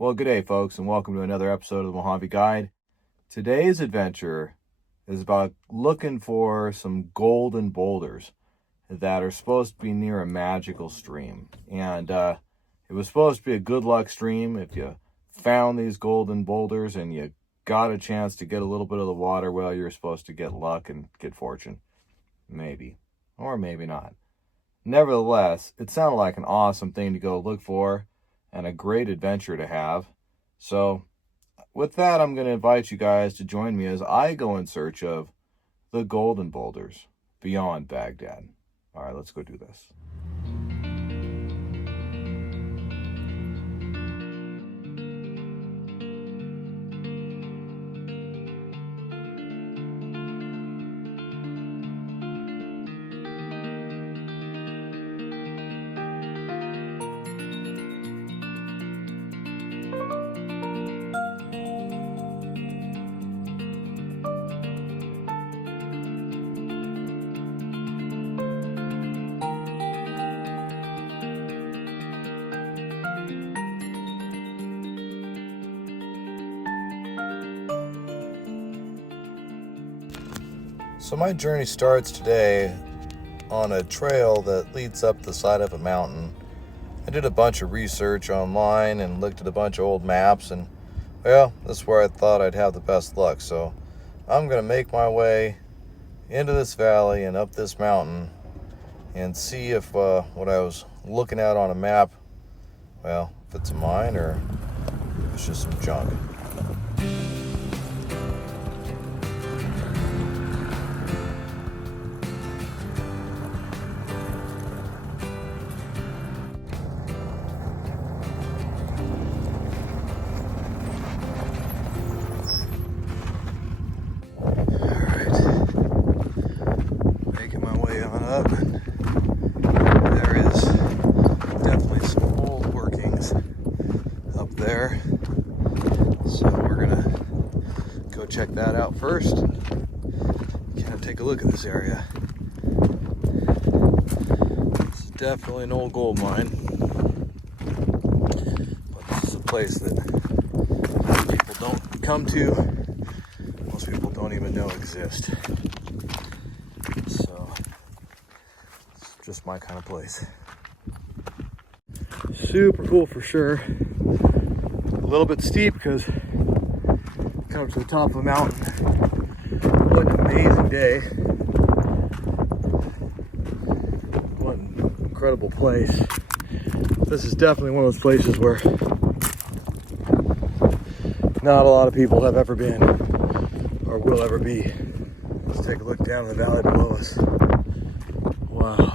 Well, good day, folks, and welcome to another episode of the Mojave Guide. Today's adventure is about looking for some golden boulders that are supposed to be near a magical stream. And it was supposed to be a good luck stream. If you found these golden boulders and you got a chance to get a little bit of the water, well, you're supposed to get luck and get fortune. Maybe. Or maybe not. Nevertheless, it sounded like an awesome thing to go look for and a great adventure to have. So with that, I'm going to invite you guys to join me as I go in search of the golden boulders beyond Baghdad. All right, let's go do this. So my journey starts today on a trail that leads up the side of a mountain. I did a bunch of research online and looked at a bunch of old maps, and well, that's where I thought I'd have the best luck. So I'm going to make my way into this valley and up this mountain and see if what I was looking at on a map, well, if it's mine or if it's just some junk. Up, and there is definitely some old workings up there, so we're gonna go check that out first, kind of take a look at this area. It's definitely an old gold mine, but this is a place that most people don't come to, most people don't even know exist. Just my kind of place. Super cool for sure. A little bit steep because come up to the top of a mountain. What an amazing day. What an incredible place. This is definitely one of those places where not a lot of people have ever been or will ever be. Let's take a look down the valley below us. Wow.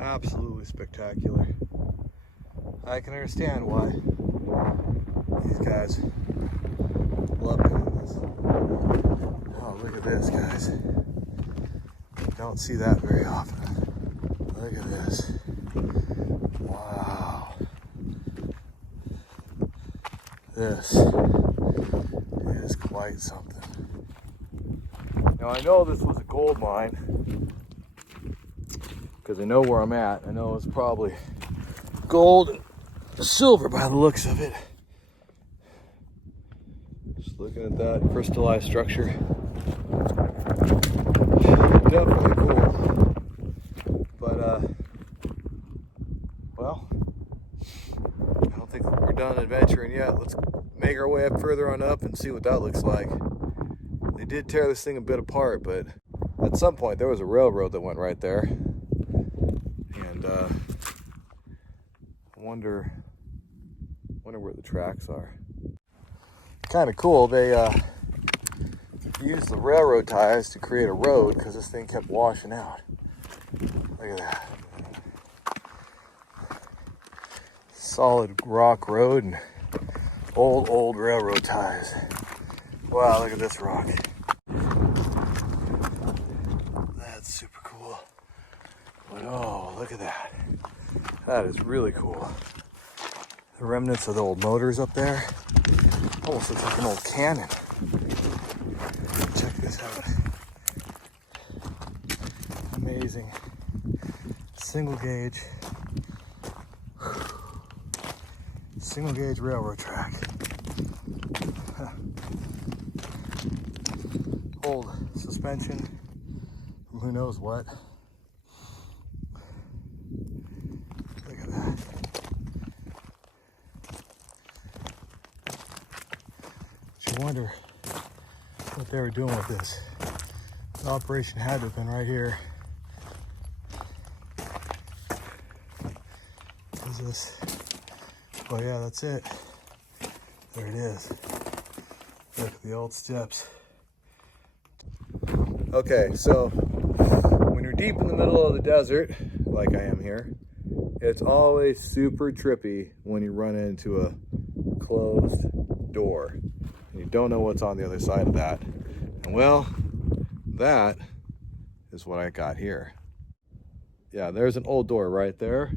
Absolutely spectacular. I can understand why these guys love doing this. Oh, look at this, guys. Don't see that very often. Look at this. Wow. This is quite something. Now I know this was a gold mine because I know where I'm at. I know it's probably gold and silver by the looks of it. Just looking at that crystallized structure. Definitely cool. But well, I don't think we're done adventuring yet. Let's make our way up further on up and see what that looks like. They did tear this thing a bit apart, but at some point there was a railroad that went right there. And I wonder where the tracks are. Kind of cool. They used the railroad ties to create a road because this thing kept washing out. Look at that. Solid rock road and old railroad ties. Wow, look at this rock. That's super cool. But oh, look at that. That is really cool. The remnants of the old motors up there. Almost looks like an old cannon. Check this out. Amazing. Single gauge single gauge railroad track. Old suspension from who knows what. Look at that. But you wonder what they were doing with this. The operation had to have been right here. What is this? Oh yeah, that's it. There it is. Look at the old steps. Okay, so when you're deep in the middle of the desert, like I am here, it's always super trippy when you run into a closed door. And you don't know what's on the other side of that. And well, that is what I got here. Yeah, there's an old door right there.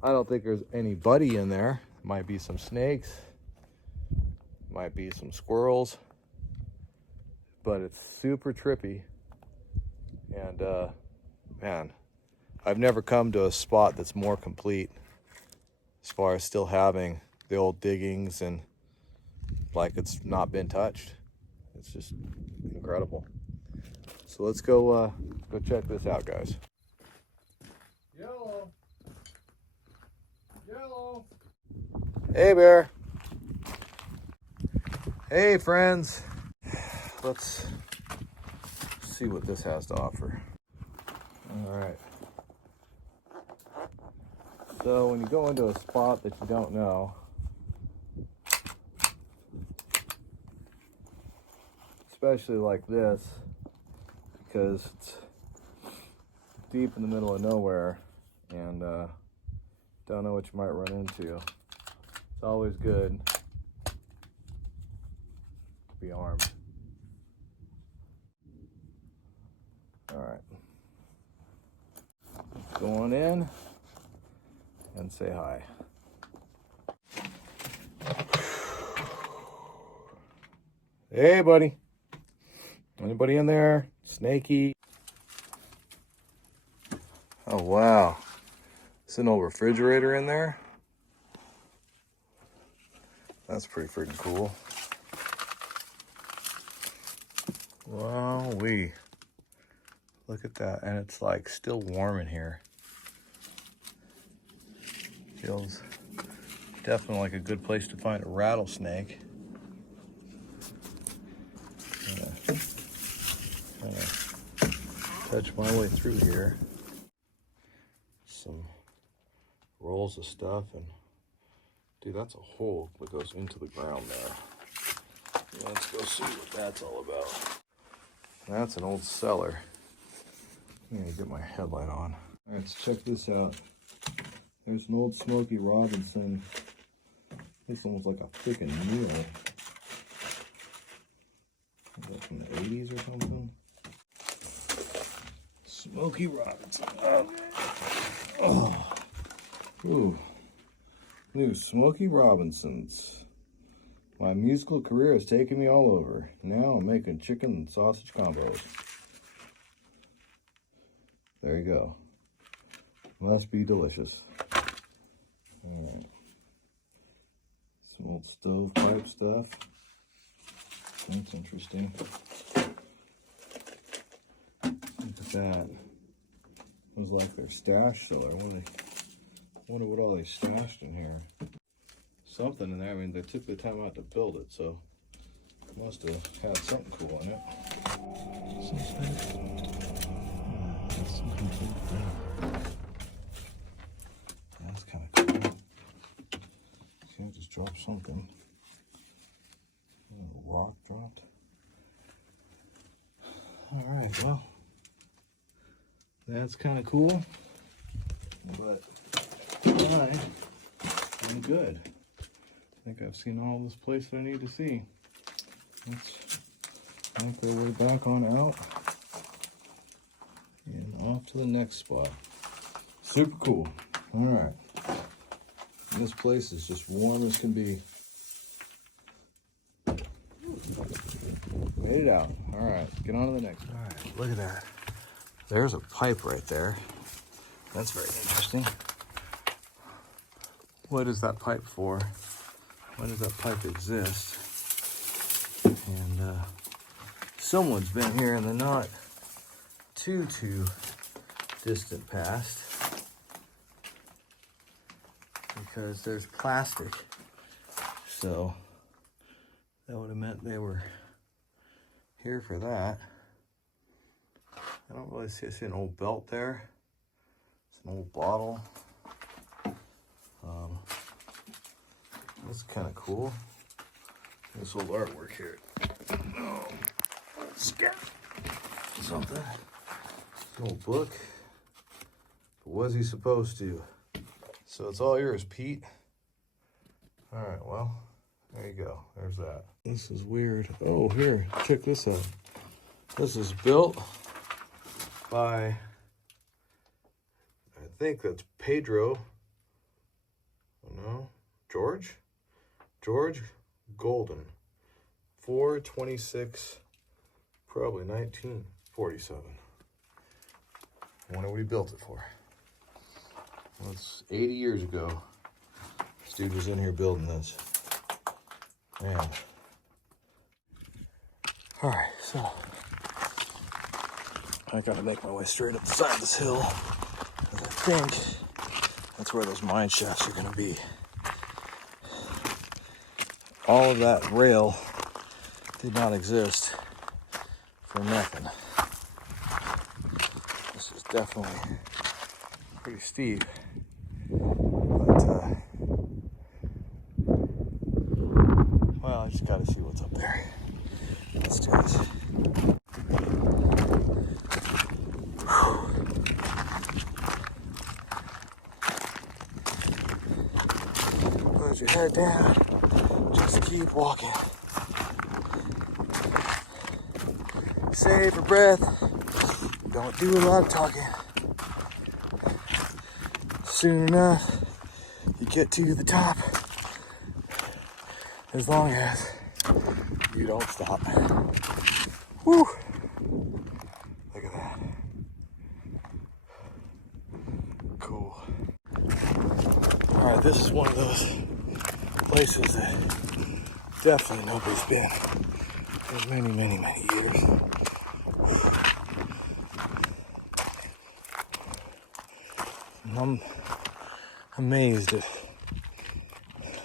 I don't think there's anybody in there. Might be some snakes, might be some squirrels, but it's super trippy. And man, I've never come to a spot that's more complete as far as still having the old diggings and like it's not been touched. It's just incredible. So let's go check this out, guys. Yellow. Yellow. Hey, bear. Hey, friends. Let's see what this has to offer. All right. So when you go into a spot that you don't know, especially like this, because it's deep in the middle of nowhere and don't know what you might run into. It's always good to be armed. All right, let's go on in and say hi. Hey, buddy. Anybody in there? Snaky. Oh, wow. Is an old refrigerator in there? That's pretty freaking cool. Wow-wee. Look at that. And it's like still warm in here. Feels definitely like a good place to find a rattlesnake. Kind of touch my way through here. Some rolls of stuff, and dude, that's a hole that goes into the ground there. Let's go see what that's all about. That's an old cellar. I'm gonna get my headlight on. All right, let's check this out. There's an old Smokey Robinson. This almost like a freaking mule. Is that from the 80s or something? Smokey Robinson. Oh. Ooh. New Smokey Robinsons. My musical career has taken me all over. Now I'm making chicken and sausage combos. There you go. Must be delicious. Alright. Some old stovepipe stuff. That's interesting. Look at that. It was like their stash cellar. I wonder what all they stashed in here. Something in there. I mean, they took the time out to build it, so it must have had something cool in it. That's kind of cool. See, I just dropped something. A rock dropped. All right, well, that's kind of cool, but I'm good. I think I've seen all this place that I need to see. Let's make our way back on out and off to the next spot. Super cool. All right. This place is just warm as can be. Made it out. All right, get on to the next one. All right, look at that. There's a pipe right there. That's very interesting. what is that pipe for? Why does that pipe exist? And someone's been here in the not too distant past, because there's plastic. So that would have meant they were here for that. I don't really see an old belt there. It's an old bottle. That's kind of cool. This old artwork here. Oh, something. An old book. What was he supposed to? So it's all yours, Pete. All right, well, there you go. There's that. This is weird. Oh, here, check this out. This is built by, I think that's Pedro. Oh, no, George Golden. 4/26, probably 1947. I wonder what he built it for. Well, it's 80 years ago. This dude was in here building this. Man. All right, so I gotta make my way straight up the side of this hill, because I think that's where those mine shafts are gonna be. All of that rail did not exist for nothing. This is definitely pretty steep, but well, I just gotta see what's up there. Let's do this. Put your head down. Just keep walking. Save your breath. Don't do a lot of talking. Soon enough, you get to the top. As long as you don't stop. Woo! Look at that. Cool. Alright, this is one of those places that definitely nobody's been in many years. And I'm amazed at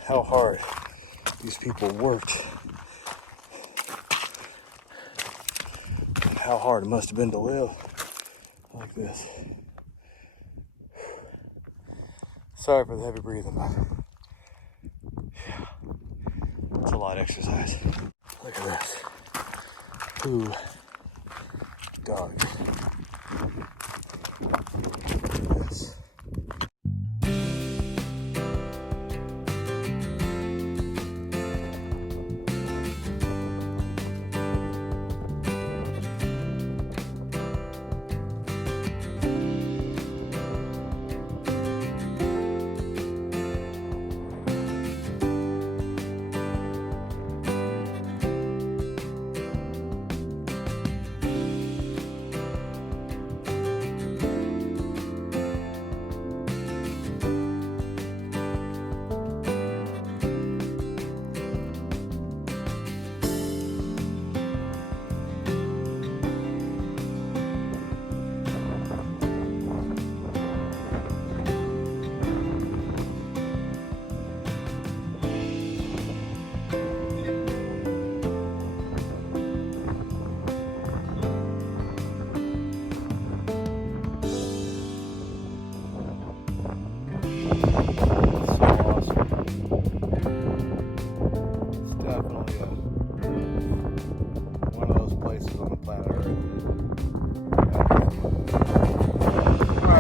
how hard these people worked, and how hard it must have been to live like this. Sorry for the heavy breathing, but yeah, it's a lot of exercise. Look at this. Ooh, dog. Yes.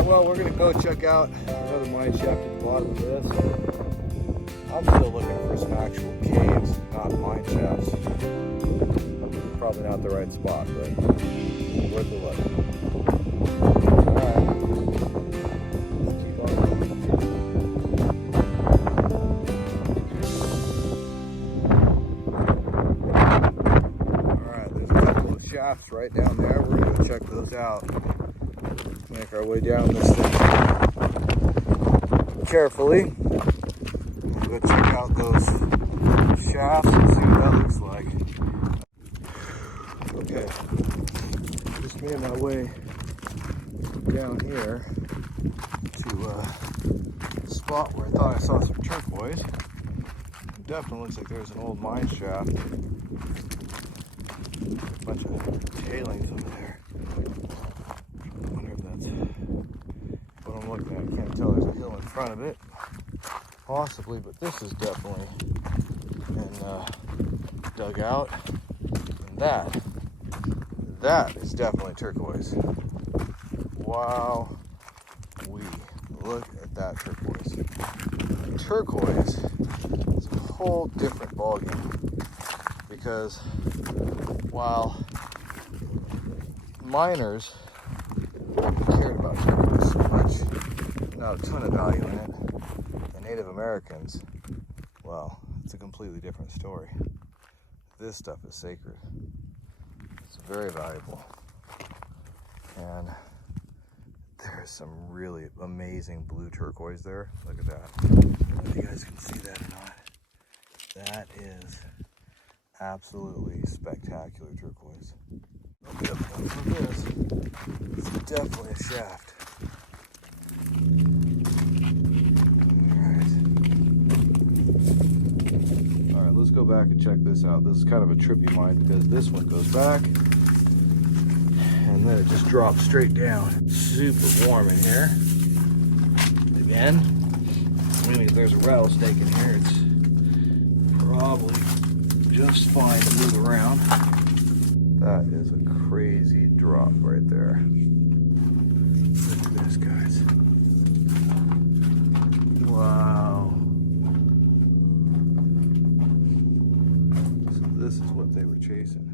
Well, we're gonna go check out another mine shaft at the bottom of this. I'm still looking for some actual caves, not mine shafts. Probably not the right spot, but worth a look. Alright, let's keep on going. Alright, there's a couple of shafts right down there. We're gonna go check those out. Make our way down this thing carefully. go check out those shafts and see what that looks like. Okay, just made my way down here to a spot where I thought I saw some turquoise. It definitely looks like there's an old mine shaft. A bunch of tailings over there. I wonder if that's what I'm looking at. I can't tell. There's a hill in front of it. Possibly, but this is definitely dug out. And that is definitely turquoise. Wow, look at that turquoise. Turquoise is a whole different ballgame because while miners cared about turquoise so much, not a ton of value in it, the Native Americans, well, it's a completely different story. This stuff is sacred. It's very valuable. And there's some really amazing blue turquoise there. Look at that. I don't know if you guys can see that or not. That is absolutely spectacular turquoise. Look at this. It's definitely a shaft. Alright, let's go back and check this out. This is kind of a trippy mine because this one goes back and then it just drops straight down. Super warm in here. Again, meaning if there's a rattlesnake in here, it's probably just fine to move around. That is a crazy drop right there. Look at this, guys. Wow. So this is what they were chasing.